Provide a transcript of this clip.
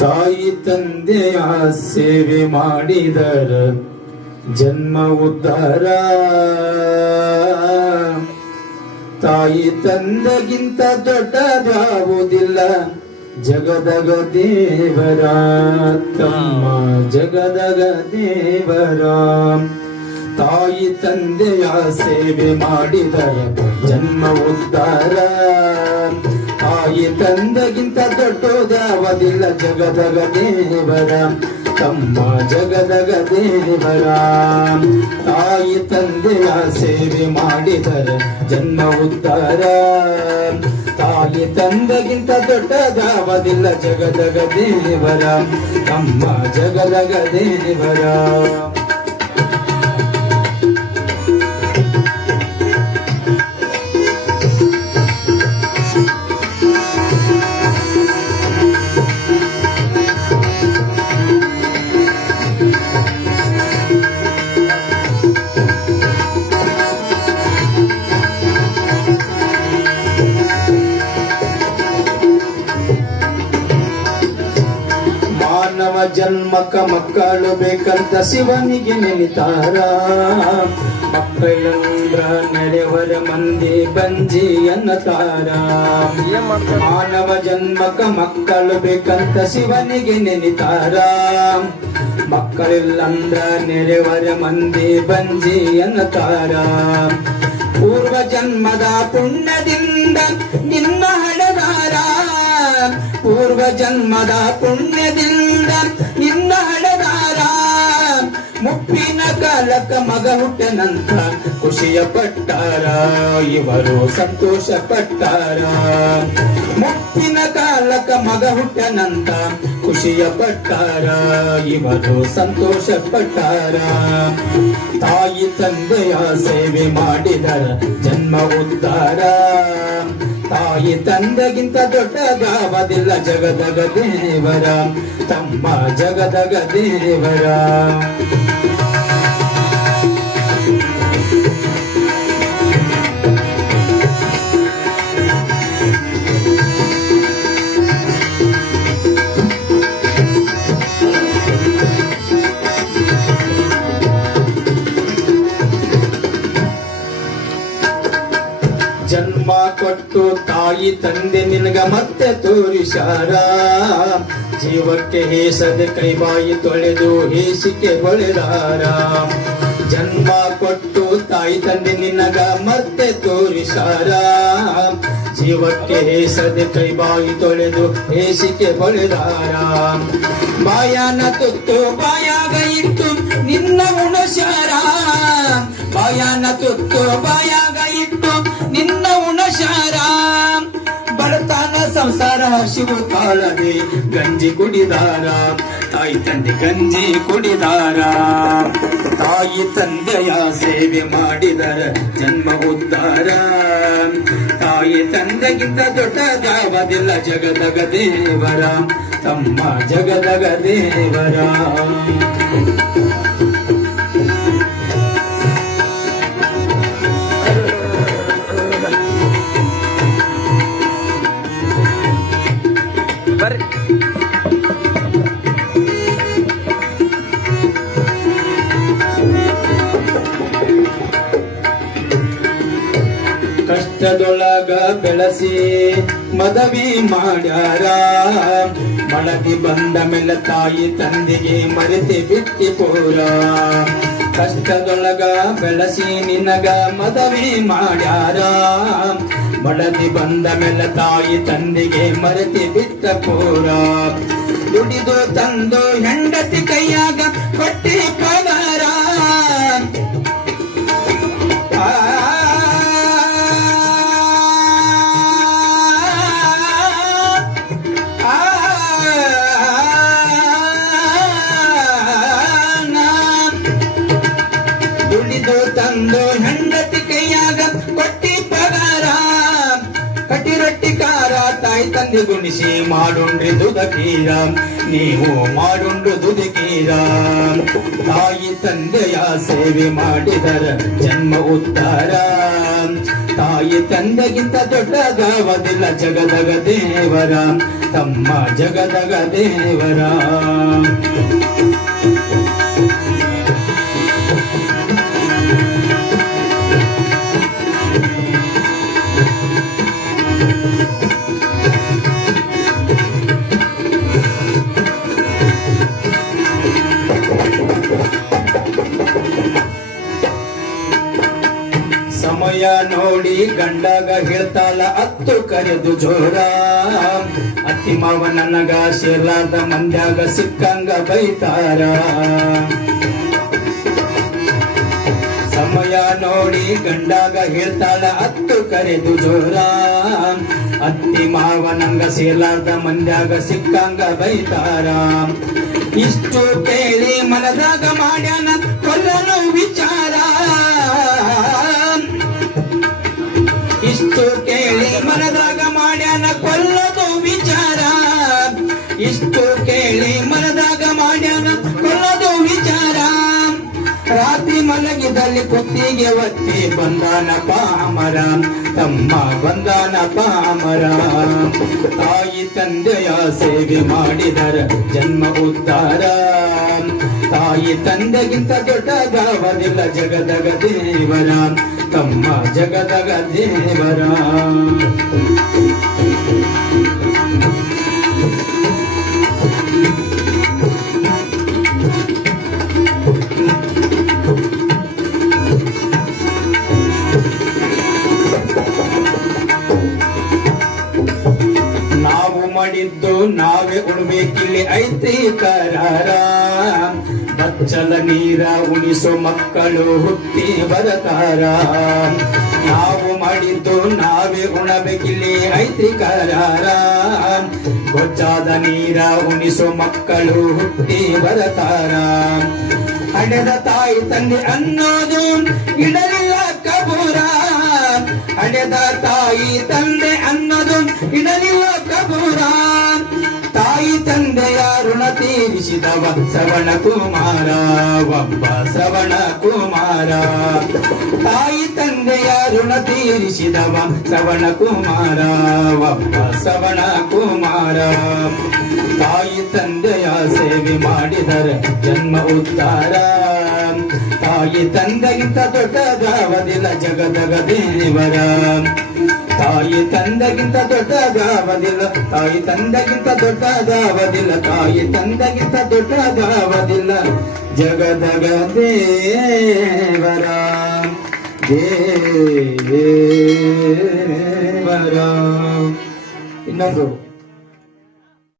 ತಾಯಿ ತಂದೆಯ ಸೇವೆ ಮಾಡಿದರ ಜನ್ಮ ಉದ್ಧಾರ. ತಾಯಿ ತಂದೆಗಿಂತ ದೊಡ್ಡದಾವುದಿಲ್ಲ ಜಗದಗ ದೇವರ ತಮ್ಮ ಜಗದಗ ದೇವರ. ತಾಯಿ ತಂದೆಯ ಸೇವೆ ಮಾಡಿದರ ಜನ್ಮ ಉದ್ಧಾರ. ತಾಯಿ ತಂದೆಗಿಂತ ದೊಡ್ಡದಾವದಿಲ್ಲ ಜಗದಗ ದೇವರ ತಮ್ಮ ಜಗದಗ ದೇವರ. ತಾಯಿ ತಂದೆಯ ಸೇವೆ ಮಾಡಿದರೆ ಜನ್ಮ ಉದ್ಧಾರ. ತಾಯಿ ತಂದೆಗಿಂತ ದೊಡ್ಡದಾವದಿಲ್ಲ ಜಗದಗ ದೇವರ ತಮ್ಮ ಜಗದಗ ದೇವರ. ಮಾನವ ಜನ್ಮಕ್ಕ ಮಕ್ಕಳು ಬೇಕಂತ ಶಿವನಿಗೆ ನೆನಿತಾರ. ಮಕ್ಕಳಂದ್ರ ನಡೆವರ ಮಂದಿ ಬಂಜಿ ಅನ್ನತಾರ. ಮಾನವ ಜನ್ಮಕ್ಕ ಮಕ್ಕಳು ಬೇಕಂತ ಶಿವನಿಗೆ ನೆನಿತಾರ. ಮಕ್ಕಳಿಲ್ಲಂದ್ರ ನೆರೆವರ ಮಂದಿ ಬಂಜಿ ಅನ್ನತಾರ. ಪೂರ್ವ ಜನ್ಮದ ಪುಣ್ಯದಿಂದ ನಿನ್ನ ಹಡೆದಾರ. ಪೂರ್ವ ಜನ್ಮದ ಪುಣ್ಯದಿಂದ ನಿನ್ನ ಹಡೆದಾರ. ಮುಪ್ಪಿನ ಕಾಲಕ್ಕ ಮಗ ಹುಟ್ಟನಂತ ಖುಷಿಯ ಪಟ್ಟಾರ. ಇವರು ಸಂತೋಷ ಪಟ್ಟಾರ. ಮುಪ್ಪಿನ ಕಾಲಕ್ಕ ಮಗ ಹುಟ್ಟನಂತ ಖುಷಿಯ ಪಟ್ಟಾರ. ಇವರು ಸಂತೋಷ ಪಟ್ಟಾರ. ತಾಯಿ ತಂದೆಯ ಸೇವೆ ಮಾಡಿದರ ಜನ್ಮ ಉದ್ಧಾರ. ತಾಯಿ ತಂದೆಗಿಂತ ದೊಡ್ಡದಾವದಿಲ್ಲ ಜಗದಗ ದೇವರ ತಮ್ಮ ಜಗದಗ ದೇವರ. ಜನ್ಮ ಕೊಟ್ಟು ತಾಯಿ ತಂದೆ ನಿನಗ ಮತ್ತೆ ತೋರಿಸಾರ. ಜೀವಕ್ಕೆ ಹೇಸದೆ ಕೈಬಾಯಿ ತೊಳೆದು ಹೇಸಿಕೆ ಹೊಳೆದಾರ. ಜನ್ಮ ಕೊಟ್ಟು ತಾಯಿ ತಂದೆ ನಿನಗ ಮತ್ತೆ ತೋರಿಸಾರ. ಜೀವಕ್ಕೆ ಹೇಸದೆ ಕೈಬಾಯಿ ತೊಳೆದು ಹೇಸಿಕೆ ಹೊಳೆದಾರ. ಬಾಯಾನ ತುತ್ತು ಬಾಯಾಗ ಇಟ್ಟು ನಿನ್ನ ಉಣಸಾರ. ಬಾಯಾನ ತುತ್ತು ಬಾಯಾಗ ಇಟ್ಟು ನಿನ್ನ ಉಣಸಾರ. ಬಡತನ ಸಂಸಾರ ಹಸಿವು ತಾಳದೆ ಗಂಜಿ ಕುಡಿದಾರ. ತಾಯಿ ತಂದೆ ಗಂಜಿ ಕುಡಿದಾರ. ತಾಯಿ ತಂದೆಯ ಸೇವೆ ಮಾಡಿದರ ಜನ್ಮ ಉದ್ಧಾರ. ತಾಯಿ ತಂದೆಗಿಂತ ದೊಡ್ಡದಾವದಿಲ್ಲ ಜಗದಗ ದೇವರ ತಮ್ಮ ಜಗದಗ ದೇವರ. ಕಷ್ಟದೊಳಗ ಬೆಳೆಸಿ ಮದವಿ ಮಾಡ್ಯಾರ. ಮಳದಿ ಬಂದ ಮೇಲೆ ತಾಯಿ ತಂದೆಗೆ ಮರೆತಿ ಬಿಟ್ಟಿ ಪೂರ. ಕಷ್ಟದೊಳಗ ಬೆಳೆಸಿ ನಿನಗ ಮದವಿ ಮಾಡ್ಯಾರ. ಮಳದಿ ಬಂದ ಮೇಲೆ ತಾಯಿ ತಂದೆಗೆ ಮರೆತಿ ಬಿಟ್ಟ ಪೂರ. ದುಡಿದು ತಂದು ಹೆಂಡತಿ ಕೈಯಾಗ ಕೊಟ್ಟಿ ಪಗಾರ ದುಡಿದು ತಂದು ಹೆಂಡತಿ ಕೈಯಾಗ ಕೊಟ್ಟಿ ಪಗಾರ ಕಟ್ಟಿ ರೊಟ್ಟಿ ಕಾರ ತಾಯಿ ತಂದೆ ಗುಣಿಸಿ ಮಾಡುಂಡ್ರಿ ದುದಕೀರ ನೀವು ಮಾಡುಂಡ್ರು ದುದಕೀರ ತಾಯಿ ತಂದೆಯ ಸೇವೆ ಮಾಡಿದರ ಜನ್ಮ ಉದ್ಧಾರ ತಾಯಿ ತಂದೆಗಿಂತ ದೊಡ್ಡದಾವದಿಲ್ಲ ಜಗದಗ ದೇವರ ತಮ್ಮ ಜಗದಗ ದೇವರ ಸಮಯ ನೋಡಿ ಗಂಡಗ ಹೇಳ್ತಾಳ ಅತ್ತು ಕರೆದು ಜೋರ ಅತ್ತಿ ಮಾವ ನನಗ ಸೇರ್ಲಾದ ಮಂದ್ಯಾಗ ಸಿಕ್ಕಂಗ ಬೈತಾರ ಸಮಯ ನೋಡಿ ಗಂಡಗ ಹೇಳ್ತಾಳ ಅತ್ತು ಕರೆದು ಜೋರ ಅತ್ತಿ ಮಾವ ನಂಗ ಸೇರ್ಲಾದ ಮಂದ್ಯಾಗ ಸಿಕ್ಕಂಗ ಬೈತಾರ ಇಷ್ಟು ಕೇಳಿ ಮನದಾಗ ಮಾಡ್ಯಾನ ಕೊಲ್ಲಲು ವಿಚಾರ ಇಷ್ಟು ಕೇಳಿ ಮನದಾಗ ಮಾಡ್ಯಾನ ಕೊಲ್ಲದು ವಿಚಾರ ಇಷ್ಟು ಕೇಳಿ ಮನದಾಗ ಮಾಡ್ಯಾನ ಕೊಲ್ಲದು ವಿಚಾರ ರಾತ್ರಿ ಮಲಗಿದಲ್ಲಿ ಕುತ್ತಿಗೆ ಒತ್ತಿ ಬಂದಾನ ಪಾಮರ ತಮ್ಮ ಬಂದಾನ ಪಾಮರ ತಾಯಿ ತಂದೆಯ ಸೇವೆ ಮಾಡಿದರ ಜನ್ಮ ಉದ್ಧಾರ ತಾಯಿ ತಂದೆಗಿಂತ ದೊಡ್ಡದಾವದಿಲ್ಲ ಜಗದಗ ದೇವರ ತಮ್ಮ ಜಗದಗ ದೇವರ ನಾವು ಮಾಡಿದ್ದು ನಾವೇ ಉಣ್ಬೇಕಿಲ್ಲಿ ಐತಿ ಕರಾರ ಬಚ್ಚಲ ನೀರ ಉಣಿಸೋ ಮಕ್ಕಳು ಹುಟ್ಟಿ ಬರತಾರ ನಾವು ಮಾಡಿದ್ದು ನಾವೇ ಉಣಬೇಕಿಲ್ಲಿ ಐತಿ ಕರಾರ ಬಚ್ಚಾದ ನೀರ ಉಣಿಸೋ ಮಕ್ಕಳು ಹುಟ್ಟಿ ಬರತಾರ ಹಡೆದ ತಾಯಿ ತಂದೆ ಅನ್ನೋದು ಇಡಲಿಲ್ಲ ಕಬೂರ ಹಡೆದ ತಾಯಿ ತಂದೆ ಅನ್ನೋದು ಇಡಲಿಲ್ಲ ಕಬೂರ ತಾಯಿ ತಂದೆಯ ಋಣ ತೀರಿಸಿದವ ಶ್ರವಣ ಕುಮಾರ ಒಬ್ಬ ಶ್ರವಣ ಕುಮಾರ ತಾಯಿ ತಂದೆಯ ಋಣ ತೀರಿಸಿದವ ಶ್ರವಣ ಕುಮಾರ ಒಬ್ಬ ಶ್ರವಣ ಕುಮಾರ ತಾಯಿ ತಂದೆಯ ಸೇವೆ ಮಾಡಿದರ ಜನ್ಮ ಉದ್ಧಾರ ತಾಯಿ ತಂದೆಗಿಂತ ದೊಡ್ಡದಾವದಿಲ್ಲ ಜಗದಗ ದೇವರ ತಾಯಿ ತಂದೆಗಿಂತ ದೊಡ್ಡದಾವದಿಲ್ಲ ತಾಯಿ ತಂದೆಗಿಂತ ದೊಡ್ಡದಾವದಿಲ್ಲ ತಾಯಿ ತಂದೆಗಿಂತ ದೊಡ್ಡದಾವದಿಲ್ಲ ಜಗದಗ ದೇವರ ದೇವರ ಇನ್ನೊಂದು